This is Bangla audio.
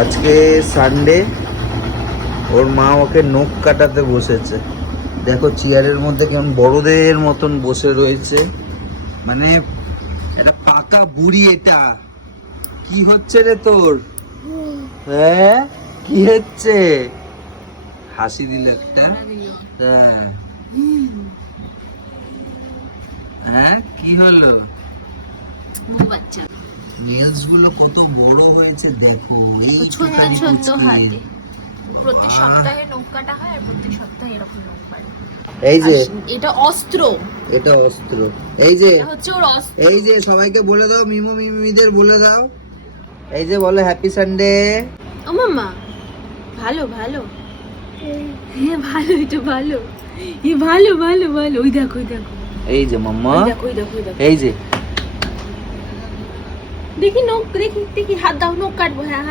আজকে সানডে, ওর মা ওকে নখ কাটাতে বসেছে। দেখো চেয়ারের মধ্যে কেমন বড়দের মতন বসে রয়েছে, মানে এটা পাকা বুড়ি। এটা কি হচ্ছে রে তোর? হ্যাঁ কি হচ্ছে? হাসি দিল একটা। হ্যাঁ হ্যাঁ কি হলো? বাচ্চা নেলস গুলো কত বড় হয়েছে দেখো। এই ছোট ছোট হাতে প্রত্যেক আহ। সপ্তাহে নখ কাটা হয় আর প্রত্যেক সপ্তাহে এরকম নখ কাটে। এই যে এটা অস্ত্র, এটা অস্ত্র। এই যে এটা হচ্ছে ওর অস্ত্র। এই যে সবাইকে বলে দাও, মিমো মিমিদের বলে দাও। এই যে বলে হ্যাপি সানডে। ও মামা ভালো ভালো, হ্যাঁ ভালো, এটা ভালো, এই ভালো ভালো ভালো। ওই দেখো ওই দেখো, এই যে মাম্মা, ওই দেখো ওই দেখো ওই দেখো। এই যে দেখি নখ, দেখি দেখি হাত দাও, নখ কাটবো। হ্যাঁ